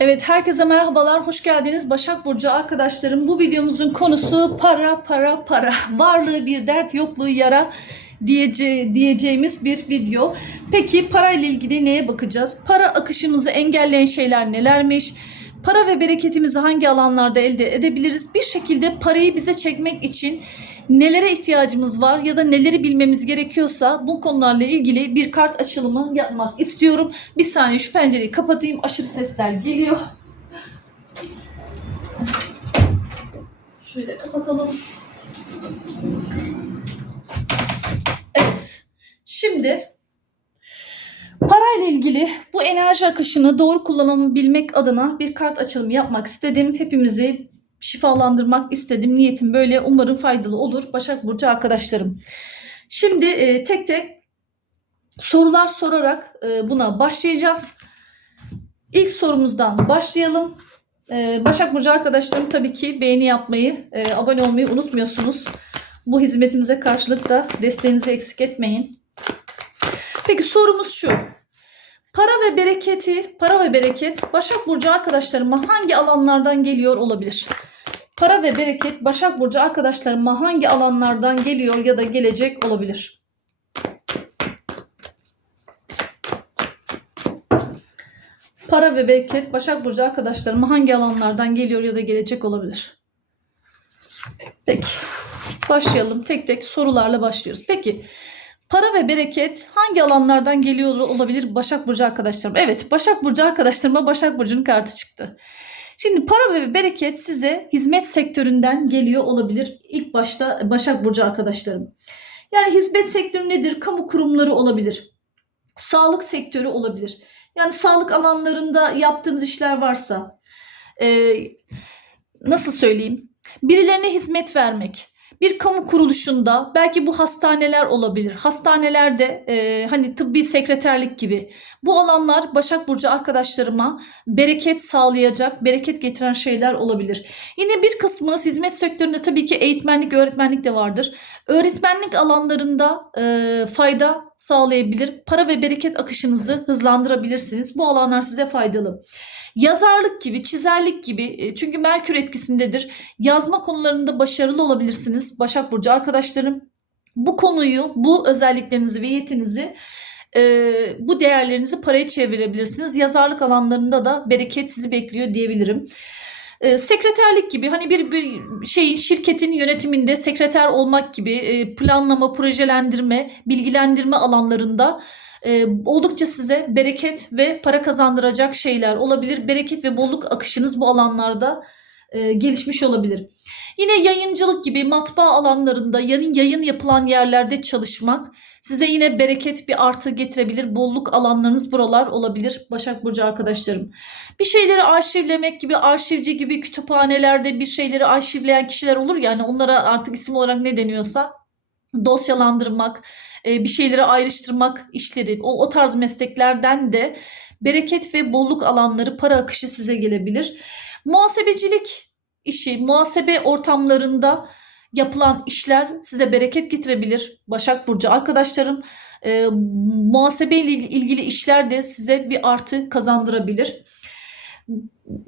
Evet, herkese merhabalar, hoş geldiniz. Başak Burcu arkadaşlarım, bu videomuzun konusu para, para, para. Varlığı bir dert, yokluğu yara diyece diyeceğimiz bir video. Peki parayla ilgili neye bakacağız? Para akışımızı engelleyen şeyler nelermiş? Para ve bereketimizi hangi alanlarda elde edebiliriz? Bir şekilde parayı bize çekmek için nelere ihtiyacımız var ya da neleri bilmemiz gerekiyorsa bu konularla ilgili bir kart açılımı yapmak istiyorum. Bir saniye şu pencereyi kapatayım. Aşırı sesler geliyor. Şöyle kapatalım. Evet. Şimdi ilgili bu enerji akışını doğru kullanabilmek adına bir kart açılımı yapmak istedim. Hepimizi şifalandırmak istedim. Niyetim böyle. Umarım faydalı olur Başak Burcu arkadaşlarım. Şimdi e, tek tek sorular sorarak e, buna başlayacağız. İlk sorumuzdan başlayalım. E, Başak Burcu arkadaşlarım tabii ki beğeni yapmayı, e, abone olmayı unutmuyorsunuz. Bu hizmetimize karşılık da desteğinizi eksik etmeyin. Peki sorumuz şu. Para ve bereketi, para ve bereket Başak Burcu arkadaşlarıma hangi alanlardan geliyor olabilir? Para ve bereket Başak Burcu arkadaşlarıma hangi alanlardan geliyor ya da gelecek olabilir? Para ve bereket Başak Burcu arkadaşlarıma hangi alanlardan geliyor ya da gelecek olabilir? Peki. Başlayalım. Tek tek sorularla başlıyoruz. Peki. Para ve bereket hangi alanlardan geliyor olabilir Başak Burcu arkadaşlarım? Evet, Başak Burcu arkadaşlarıma Başak Burcu'nun kartı çıktı. Şimdi para ve bereket size hizmet sektöründen geliyor olabilir. İlk başta Başak Burcu arkadaşlarım. Yani hizmet sektörü nedir? Kamu kurumları olabilir. Sağlık sektörü olabilir. Yani sağlık alanlarında yaptığınız işler varsa e, nasıl söyleyeyim? Birilerine hizmet vermek. Bir kamu kuruluşunda belki bu hastaneler olabilir. Hastanelerde e, hani tıbbi sekreterlik gibi. Bu alanlar Başak Burcu arkadaşlarıma bereket sağlayacak, bereket getiren şeyler olabilir. Yine bir kısmınız hizmet sektöründe tabii ki eğitmenlik, öğretmenlik de vardır. Öğretmenlik alanlarında e, fayda sağlayabilir. Para ve bereket akışınızı hızlandırabilirsiniz. Bu alanlar size faydalı. Yazarlık gibi, çizerlik gibi e, çünkü Merkür etkisindedir. Yazma konularında başarılı olabilirsiniz Başak Burcu arkadaşlarım. Bu konuyu, bu özelliklerinizi ve yetinizi e, bu değerlerinizi paraya çevirebilirsiniz. Yazarlık alanlarında da bereket sizi bekliyor diyebilirim. E, sekreterlik gibi hani bir, bir şeyin şirketin yönetiminde sekreter olmak gibi e, planlama, projelendirme, bilgilendirme alanlarında e, oldukça size bereket ve para kazandıracak şeyler olabilir. Bereket ve bolluk akışınız bu alanlarda e, gelişmiş olabilir. Yine yayıncılık gibi matbaa alanlarında yayın, yayın yapılan yerlerde çalışmak size yine bereket bir artı getirebilir. Bolluk alanlarınız buralar olabilir Başak Burcu arkadaşlarım. Bir şeyleri arşivlemek gibi arşivci gibi kütüphanelerde bir şeyleri arşivleyen kişiler olur ya hani onlara artık isim olarak ne deniyorsa dosyalandırmak, e, bir şeyleri ayrıştırmak işleri o, o tarz mesleklerden de bereket ve bolluk alanları para akışı size gelebilir. Muhasebecilik işi, muhasebe ortamlarında yapılan işler size bereket getirebilir. Başak Burcu arkadaşlarım e, muhasebe ile ilgili işler de size bir artı kazandırabilir.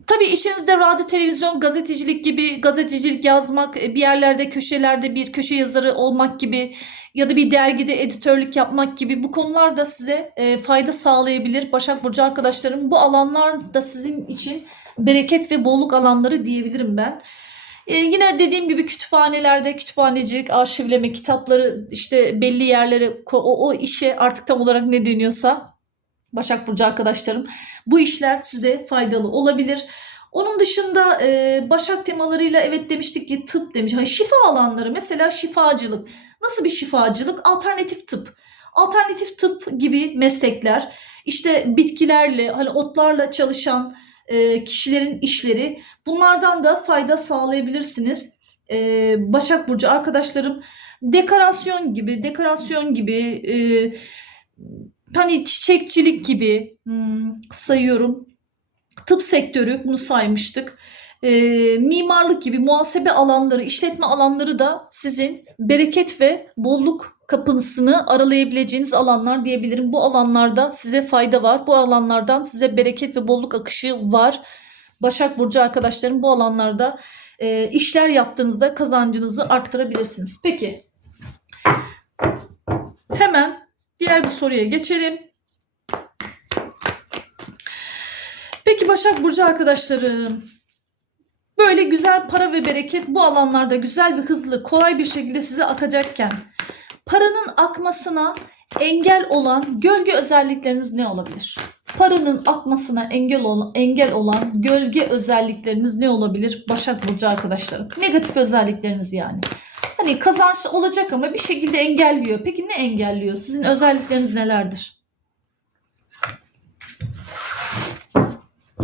Tabii işinizde radyo, televizyon, gazetecilik gibi gazetecilik yazmak, bir yerlerde köşelerde bir köşe yazarı olmak gibi ya da bir dergide editörlük yapmak gibi bu konular da size e, fayda sağlayabilir. Başak Burcu arkadaşlarım bu alanlar da sizin için bereket ve bolluk alanları diyebilirim ben. E, yine dediğim gibi kütüphanelerde kütüphanecilik, arşivleme, kitapları işte belli yerlere o, o işe artık tam olarak ne deniyorsa Başak Burcu arkadaşlarım bu işler size faydalı olabilir. Onun dışında e, Başak temalarıyla evet demiştik ki tıp demiş. Hani şifa alanları mesela şifacılık. Nasıl bir şifacılık? Alternatif tıp. Alternatif tıp gibi meslekler. işte bitkilerle hani otlarla çalışan e, kişilerin işleri. Bunlardan da fayda sağlayabilirsiniz. E, Başak Burcu arkadaşlarım dekorasyon gibi, dekorasyon gibi e, hani çiçekçilik gibi hmm, sayıyorum. Tıp sektörü bunu saymıştık. E, mimarlık gibi muhasebe alanları, işletme alanları da sizin bereket ve bolluk kapısını aralayabileceğiniz alanlar diyebilirim. Bu alanlarda size fayda var. Bu alanlardan size bereket ve bolluk akışı var. Başak Burcu arkadaşlarım bu alanlarda e, işler yaptığınızda kazancınızı arttırabilirsiniz. Peki hemen diğer bir soruya geçelim. Peki Başak Burcu arkadaşlarım böyle güzel para ve bereket bu alanlarda güzel ve hızlı kolay bir şekilde size akacakken paranın akmasına engel olan gölge özellikleriniz ne olabilir? Paranın akmasına engel olan, engel olan gölge özellikleriniz ne olabilir Başak Burcu arkadaşlarım? Negatif özellikleriniz yani. Hani kazanç olacak ama bir şekilde engelliyor. Peki ne engelliyor? Sizin özellikleriniz nelerdir?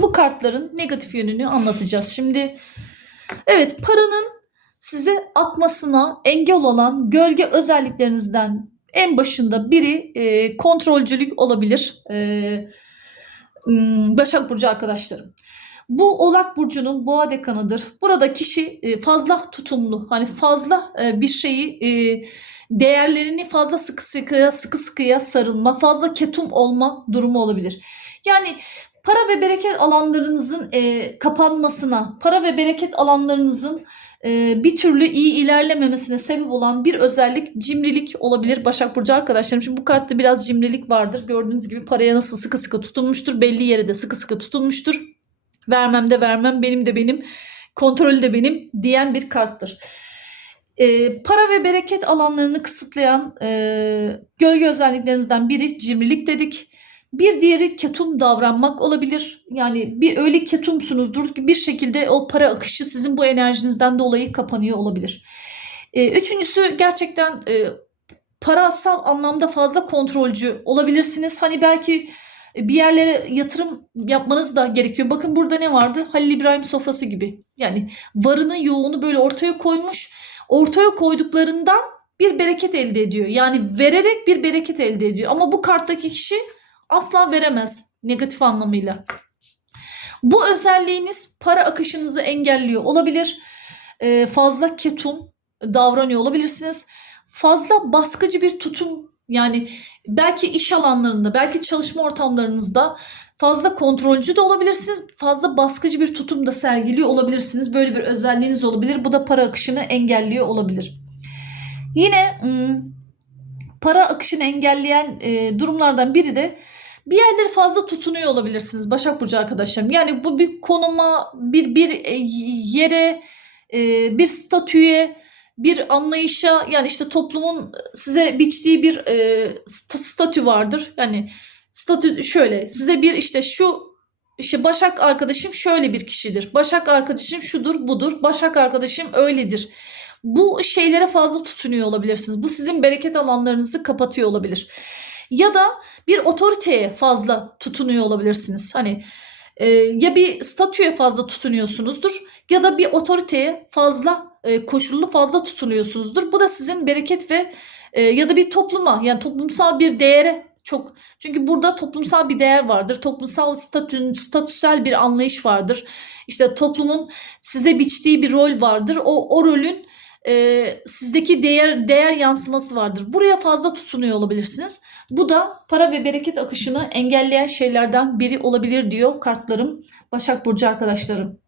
Bu kartların negatif yönünü anlatacağız. Şimdi evet paranın size akmasına engel olan gölge özelliklerinizden en başında biri e, kontrolcülük olabilir. E, hmm, Başak Burcu arkadaşlarım. Bu Oğlak Burcu'nun boğa dekanıdır. Burada kişi e, fazla tutumlu, hani fazla e, bir şeyi e, değerlerini fazla sıkı sıkıya sıkı sıkıya sarılma, fazla ketum olma durumu olabilir. Yani para ve bereket alanlarınızın e, kapanmasına, para ve bereket alanlarınızın e, bir türlü iyi ilerlememesine sebep olan bir özellik cimrilik olabilir Başak Burcu arkadaşlarım. Şimdi bu kartta biraz cimrilik vardır. Gördüğünüz gibi paraya nasıl sıkı sıkı tutunmuştur. Belli yere de sıkı sıkı tutunmuştur. Vermem de vermem, benim de benim, kontrolü de benim diyen bir karttır. E, para ve bereket alanlarını kısıtlayan e, gölge özelliklerinizden biri cimrilik dedik. Bir diğeri ketum davranmak olabilir. Yani bir öyle ketumsunuzdur ki bir şekilde o para akışı sizin bu enerjinizden dolayı kapanıyor olabilir. E, üçüncüsü gerçekten e, parasal anlamda fazla kontrolcü olabilirsiniz. Hani belki bir yerlere yatırım yapmanız da gerekiyor. Bakın burada ne vardı? Halil İbrahim sofrası gibi. Yani varını yoğunu böyle ortaya koymuş. Ortaya koyduklarından bir bereket elde ediyor. Yani vererek bir bereket elde ediyor. Ama bu karttaki kişi asla veremez negatif anlamıyla. Bu özelliğiniz para akışınızı engelliyor olabilir. Ee, fazla ketum davranıyor olabilirsiniz. Fazla baskıcı bir tutum yani belki iş alanlarında, belki çalışma ortamlarınızda fazla kontrolcü de olabilirsiniz. Fazla baskıcı bir tutum da sergiliyor olabilirsiniz. Böyle bir özelliğiniz olabilir. Bu da para akışını engelliyor olabilir. Yine para akışını engelleyen e, durumlardan biri de bir yerleri fazla tutunuyor olabilirsiniz Başak Burcu arkadaşlarım. Yani bu bir konuma, bir bir e, yere, e, bir statüye, bir anlayışa yani işte toplumun size biçtiği bir e, statü vardır. Yani statü şöyle size bir işte şu işte Başak arkadaşım şöyle bir kişidir. Başak arkadaşım şudur budur. Başak arkadaşım öyledir. Bu şeylere fazla tutunuyor olabilirsiniz. Bu sizin bereket alanlarınızı kapatıyor olabilir. Ya da bir otoriteye fazla tutunuyor olabilirsiniz. Hani e, ya bir statüye fazla tutunuyorsunuzdur ya da bir otoriteye fazla e, koşullu fazla tutunuyorsunuzdur. Bu da sizin bereket ve e, ya da bir topluma yani toplumsal bir değere çok çünkü burada toplumsal bir değer vardır. Toplumsal statü, statüsel bir anlayış vardır. İşte toplumun size biçtiği bir rol vardır. O o rolün e, sizdeki değer değer yansıması vardır. Buraya fazla tutunuyor olabilirsiniz. Bu da para ve bereket akışını engelleyen şeylerden biri olabilir diyor kartlarım. Başak Burcu arkadaşlarım.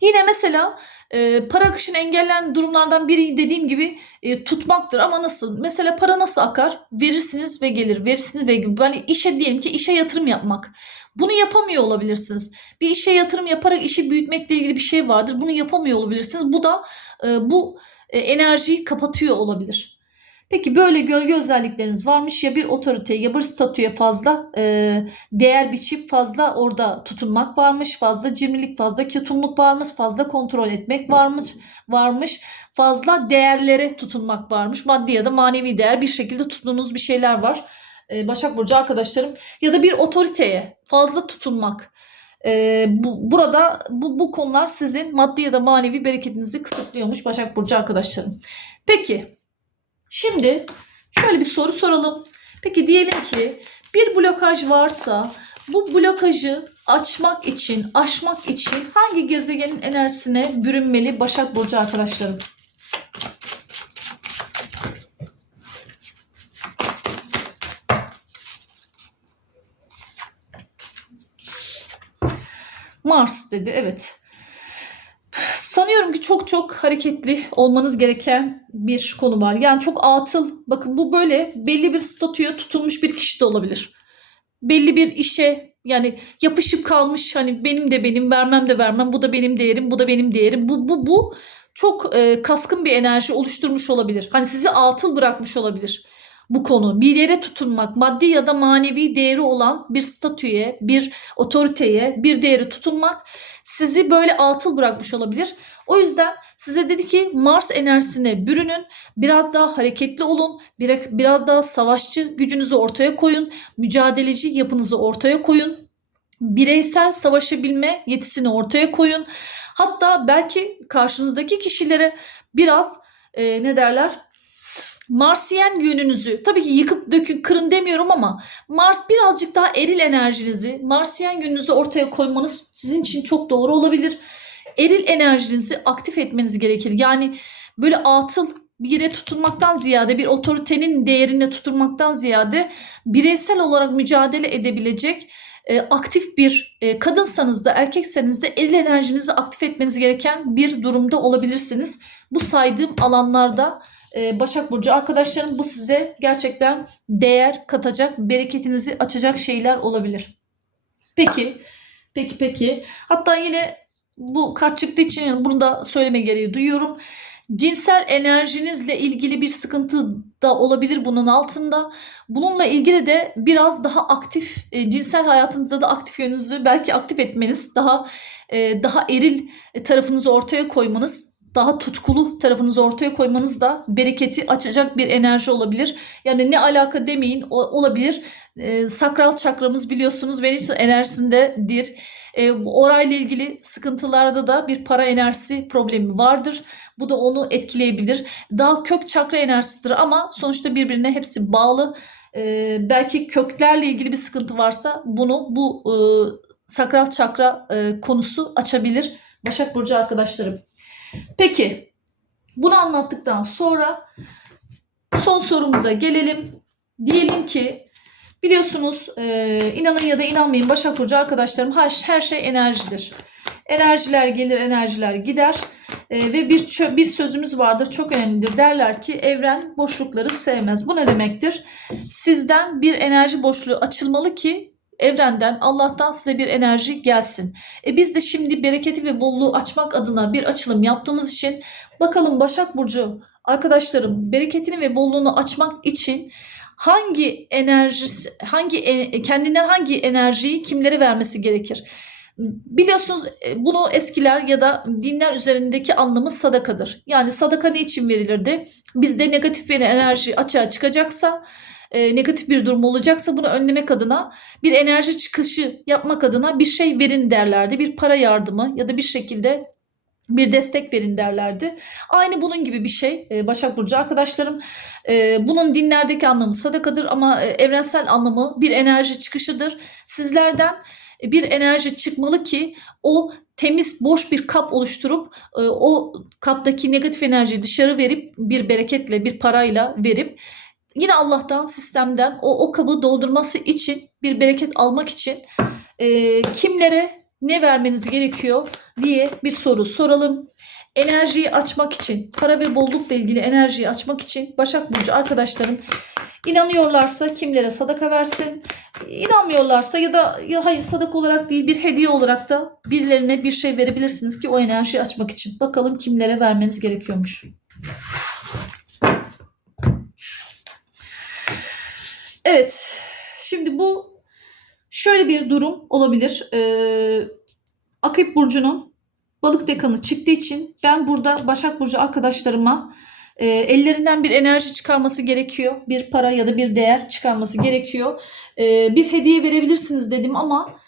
Yine mesela e, para akışını engelleyen durumlardan biri dediğim gibi e, tutmaktır. Ama nasıl? Mesela para nasıl akar? Verirsiniz ve gelir. Verirsiniz ve gelir. Yani işe diyelim ki işe yatırım yapmak. Bunu yapamıyor olabilirsiniz. Bir işe yatırım yaparak işi büyütmekle ilgili bir şey vardır. Bunu yapamıyor olabilirsiniz. Bu da e, bu e, enerjiyi kapatıyor olabilir. Peki böyle gölge özellikleriniz varmış ya bir otoriteye ya bir statüye fazla e, değer biçip fazla orada tutunmak varmış, fazla cimrilik, fazla ketumluk varmış, fazla kontrol etmek varmış, varmış, fazla değerlere tutunmak varmış. Maddi ya da manevi değer bir şekilde tutunduğunuz bir şeyler var. E, Başak Burcu arkadaşlarım ya da bir otoriteye fazla tutunmak. E, bu, burada bu, bu konular sizin maddi ya da manevi bereketinizi kısıtlıyormuş Başak Burcu arkadaşlarım. Peki Şimdi şöyle bir soru soralım. Peki diyelim ki bir blokaj varsa bu blokajı açmak için, aşmak için hangi gezegenin enerjisine bürünmeli Başak Burcu arkadaşlarım? Mars dedi. Evet. Sanıyorum ki çok çok hareketli olmanız gereken bir konu var. Yani çok atıl. Bakın bu böyle belli bir statüye tutulmuş bir kişi de olabilir. Belli bir işe yani yapışıp kalmış hani benim de benim vermem de vermem bu da benim değerim bu da benim değerim bu bu bu çok e, kaskın bir enerji oluşturmuş olabilir. Hani sizi atıl bırakmış olabilir bu konu. Bir yere tutunmak, maddi ya da manevi değeri olan bir statüye, bir otoriteye, bir değeri tutunmak sizi böyle atıl bırakmış olabilir. O yüzden size dedi ki Mars enerjisine bürünün, biraz daha hareketli olun, bir- biraz daha savaşçı gücünüzü ortaya koyun, mücadeleci yapınızı ortaya koyun. Bireysel savaşabilme yetisini ortaya koyun. Hatta belki karşınızdaki kişilere biraz e, ne derler Marsiyen yönünüzü tabii ki yıkıp dökün kırın demiyorum ama Mars birazcık daha eril enerjinizi, Marsiyen yönünüzü ortaya koymanız sizin için çok doğru olabilir. Eril enerjinizi aktif etmeniz gerekir. Yani böyle atıl bir yere tutunmaktan ziyade bir otoritenin değerine tutunmaktan ziyade bireysel olarak mücadele edebilecek e, aktif bir e, kadınsanız da erkekseniz de eril enerjinizi aktif etmeniz gereken bir durumda olabilirsiniz. Bu saydığım alanlarda e, Başak Burcu arkadaşlarım bu size gerçekten değer katacak, bereketinizi açacak şeyler olabilir. Peki, peki, peki. Hatta yine bu kart çıktığı için bunu da söyleme gereği duyuyorum. Cinsel enerjinizle ilgili bir sıkıntı da olabilir bunun altında. Bununla ilgili de biraz daha aktif, e, cinsel hayatınızda da aktif yönünüzü belki aktif etmeniz, daha e, daha eril tarafınızı ortaya koymanız daha tutkulu tarafınızı ortaya koymanız da bereketi açacak bir enerji olabilir. Yani ne alaka demeyin olabilir. E, sakral çakramız biliyorsunuz Venüs enerjisindedir. E, orayla ilgili sıkıntılarda da bir para enerjisi problemi vardır. Bu da onu etkileyebilir. Daha kök çakra enerjisidir ama sonuçta birbirine hepsi bağlı. E, belki köklerle ilgili bir sıkıntı varsa bunu bu e, sakral çakra e, konusu açabilir. Başak Burcu arkadaşlarım. Peki bunu anlattıktan sonra son sorumuza gelelim. Diyelim ki biliyorsunuz e, inanın ya da inanmayın Başak Burcu arkadaşlarım her, her şey enerjidir. Enerjiler gelir enerjiler gider E, ve bir, bir sözümüz vardır çok önemlidir derler ki evren boşlukları sevmez. Bu ne demektir? Sizden bir enerji boşluğu açılmalı ki evrenden Allah'tan size bir enerji gelsin. E biz de şimdi bereketi ve bolluğu açmak adına bir açılım yaptığımız için bakalım Başak Burcu arkadaşlarım bereketini ve bolluğunu açmak için hangi enerjisi hangi e, kendinden hangi enerjiyi kimlere vermesi gerekir? Biliyorsunuz e, bunu eskiler ya da dinler üzerindeki anlamı sadakadır. Yani sadaka ne için verilirdi? Bizde negatif bir enerji açığa çıkacaksa e, negatif bir durum olacaksa bunu önlemek adına bir enerji çıkışı yapmak adına bir şey verin derlerdi. Bir para yardımı ya da bir şekilde bir destek verin derlerdi. Aynı bunun gibi bir şey e, Başak Burcu arkadaşlarım. E, bunun dinlerdeki anlamı sadakadır ama e, evrensel anlamı bir enerji çıkışıdır. Sizlerden bir enerji çıkmalı ki o temiz boş bir kap oluşturup o kaptaki negatif enerjiyi dışarı verip bir bereketle bir parayla verip yine Allah'tan sistemden o, o kabı doldurması için bir bereket almak için e, kimlere ne vermeniz gerekiyor diye bir soru soralım. Enerjiyi açmak için, para ve bollukla ilgili enerjiyi açmak için Başak Burcu arkadaşlarım inanıyorlarsa kimlere sadaka versin, inanmıyorlarsa ya da ya hayır sadaka olarak değil bir hediye olarak da birilerine bir şey verebilirsiniz ki o enerjiyi açmak için. Bakalım kimlere vermeniz gerekiyormuş. Evet. Şimdi bu şöyle bir durum olabilir. Ee, Akrep Burcu'nun balık dekanı çıktığı için ben burada Başak Burcu arkadaşlarıma e, ellerinden bir enerji çıkarması gerekiyor. Bir para ya da bir değer çıkarması gerekiyor. E, bir hediye verebilirsiniz dedim ama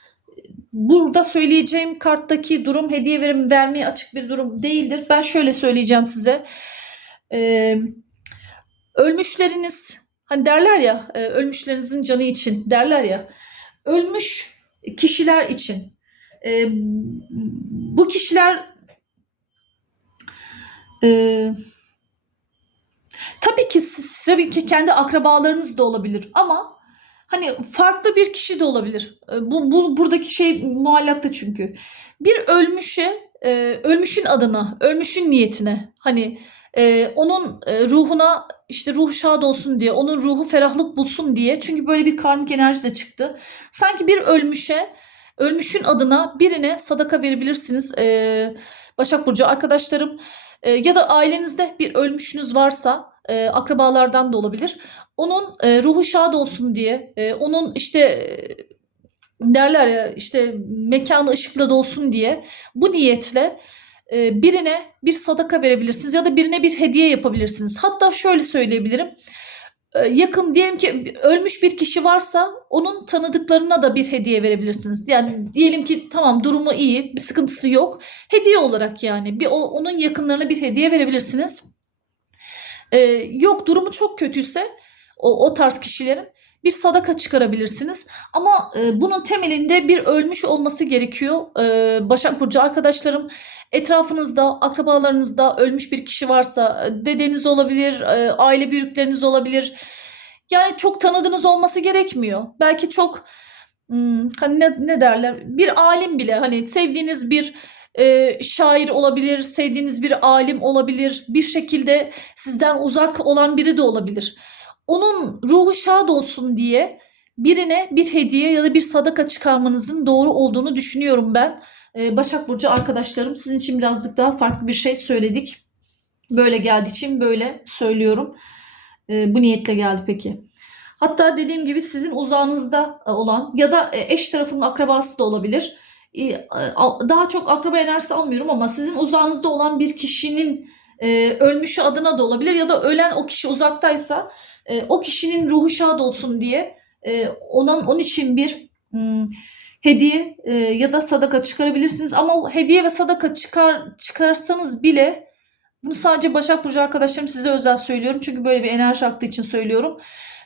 burada söyleyeceğim karttaki durum hediye verim, vermeye açık bir durum değildir. Ben şöyle söyleyeceğim size. E, ölmüşleriniz Hani derler ya e, ölmüşlerinizin canı için derler ya. Ölmüş kişiler için. E, bu kişiler e, tabii ki siz, tabii ki kendi akrabalarınız da olabilir ama hani farklı bir kişi de olabilir. Bu, bu buradaki şey muallakta çünkü. bir ölmüşe, ölmüşün adına, ölmüşün niyetine hani e, onun e, ruhuna işte ruhu şad olsun diye, onun ruhu ferahlık bulsun diye. Çünkü böyle bir karmik enerji de çıktı. Sanki bir ölmüşe, ölmüşün adına birine sadaka verebilirsiniz. E, Başak Burcu arkadaşlarım e, ya da ailenizde bir ölmüşünüz varsa e, akrabalardan da olabilir. Onun e, ruhu şad olsun diye, e, onun işte e, derler ya işte mekanı ışıkla dolsun diye bu niyetle birine bir sadaka verebilirsiniz ya da birine bir hediye yapabilirsiniz. Hatta şöyle söyleyebilirim. E, yakın diyelim ki ölmüş bir kişi varsa onun tanıdıklarına da bir hediye verebilirsiniz. Yani diyelim ki tamam durumu iyi, bir sıkıntısı yok. Hediye olarak yani bir onun yakınlarına bir hediye verebilirsiniz. E, yok durumu çok kötüyse o, o tarz kişilerin bir sadaka çıkarabilirsiniz. Ama e, bunun temelinde bir ölmüş olması gerekiyor. E, Başak Burcu arkadaşlarım etrafınızda, akrabalarınızda ölmüş bir kişi varsa e, dedeniz olabilir, e, aile büyükleriniz olabilir. Yani çok tanıdığınız olması gerekmiyor. Belki çok hmm, hani ne, ne derler bir alim bile hani sevdiğiniz bir e, şair olabilir, sevdiğiniz bir alim olabilir, bir şekilde sizden uzak olan biri de olabilir onun ruhu şad olsun diye birine bir hediye ya da bir sadaka çıkarmanızın doğru olduğunu düşünüyorum ben. Ee, Başak Burcu arkadaşlarım sizin için birazcık daha farklı bir şey söyledik. Böyle geldiği için böyle söylüyorum. Ee, bu niyetle geldi peki. Hatta dediğim gibi sizin uzağınızda olan ya da e, eş tarafının akrabası da olabilir. A- Daha çok akraba enerjisi almıyorum ama sizin uzağınızda olan bir kişinin e, ölmüşü adına da olabilir ya da ölen o kişi uzaktaysa e, o kişinin ruhu şad olsun diye e, onun onun için bir hmm, hediye e, ya da sadaka çıkarabilirsiniz. Ama o hediye ve sadaka çıkar çıkarsanız bile bunu sadece Başak Burcu arkadaşlarım size özel söylüyorum. Çünkü böyle bir enerji aktığı için söylüyorum.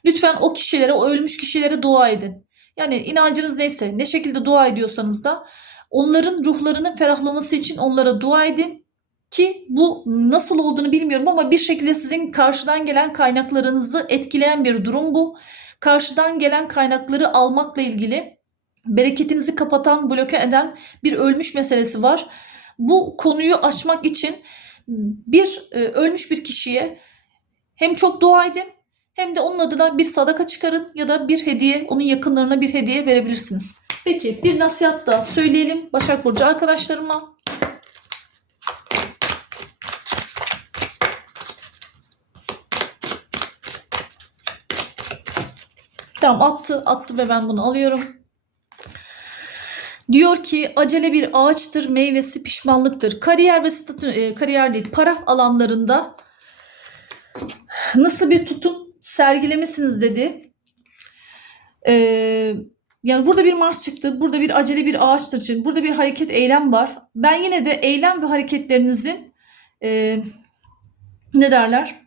Lütfen o kişilere, o ölmüş kişilere dua edin. Yani inancınız neyse, ne şekilde dua ediyorsanız da onların ruhlarının ferahlaması için onlara dua edin. Ki bu nasıl olduğunu bilmiyorum ama bir şekilde sizin karşıdan gelen kaynaklarınızı etkileyen bir durum bu. Karşıdan gelen kaynakları almakla ilgili bereketinizi kapatan, bloke eden bir ölmüş meselesi var. Bu konuyu aşmak için bir e, ölmüş bir kişiye hem çok dua edin hem de onun adına bir sadaka çıkarın ya da bir hediye, onun yakınlarına bir hediye verebilirsiniz. Peki bir nasihat da söyleyelim Başak Burcu arkadaşlarıma. Tamam attı attı ve ben bunu alıyorum. Diyor ki acele bir ağaçtır, meyvesi pişmanlıktır. Kariyer ve statü, e, kariyer değil, para alanlarında nasıl bir tutum sergilemesiniz dedi. Ee, yani burada bir Mars çıktı, burada bir acele bir ağaçtır için, burada bir hareket eylem var. Ben yine de eylem ve hareketlerinizin e, ne derler?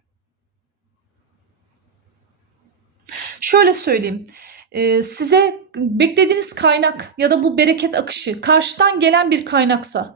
Şöyle söyleyeyim. Ee, size beklediğiniz kaynak ya da bu bereket akışı karşıdan gelen bir kaynaksa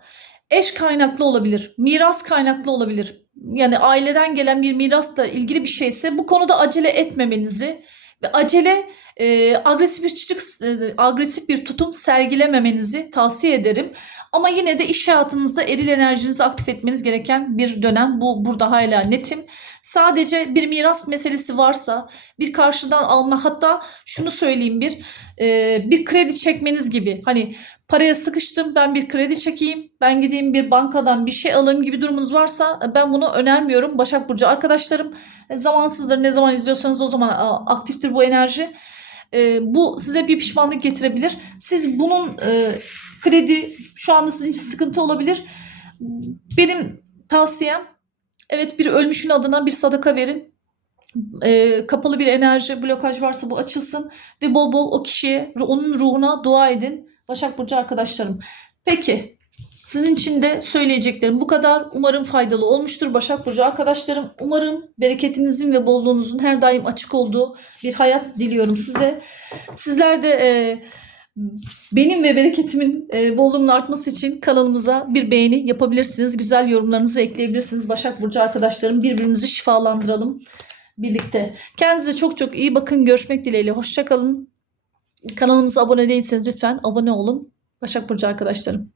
eş kaynaklı olabilir, miras kaynaklı olabilir. Yani aileden gelen bir mirasla ilgili bir şeyse bu konuda acele etmemenizi ve acele e, agresif bir çocuk e, agresif bir tutum sergilememenizi tavsiye ederim. Ama yine de iş hayatınızda eril enerjinizi aktif etmeniz gereken bir dönem. Bu burada hala netim. Sadece bir miras meselesi varsa bir karşıdan alma hatta şunu söyleyeyim bir e, bir kredi çekmeniz gibi hani paraya sıkıştım ben bir kredi çekeyim ben gideyim bir bankadan bir şey alayım gibi durumunuz varsa e, ben bunu önermiyorum Başak Burcu arkadaşlarım e, zamansızdır ne zaman izliyorsanız o zaman aktiftir bu enerji E, bu size bir pişmanlık getirebilir siz bunun e, kredi şu anda sizin için sıkıntı olabilir benim tavsiyem Evet bir ölmüşün adına bir sadaka verin. Ee, kapalı bir enerji blokaj varsa bu açılsın ve bol bol o kişiye onun ruhuna dua edin. Başak Burcu arkadaşlarım. Peki sizin için de söyleyeceklerim bu kadar. Umarım faydalı olmuştur Başak Burcu arkadaşlarım. Umarım bereketinizin ve bolluğunuzun her daim açık olduğu bir hayat diliyorum size. Sizler de e, benim ve bereketimin e, bolluğumun artması için kanalımıza bir beğeni yapabilirsiniz. Güzel yorumlarınızı ekleyebilirsiniz. Başak Burcu arkadaşlarım birbirimizi şifalandıralım birlikte. Kendinize çok çok iyi bakın. Görüşmek dileğiyle. Hoşçakalın. Kanalımıza abone değilseniz lütfen abone olun. Başak Burcu arkadaşlarım.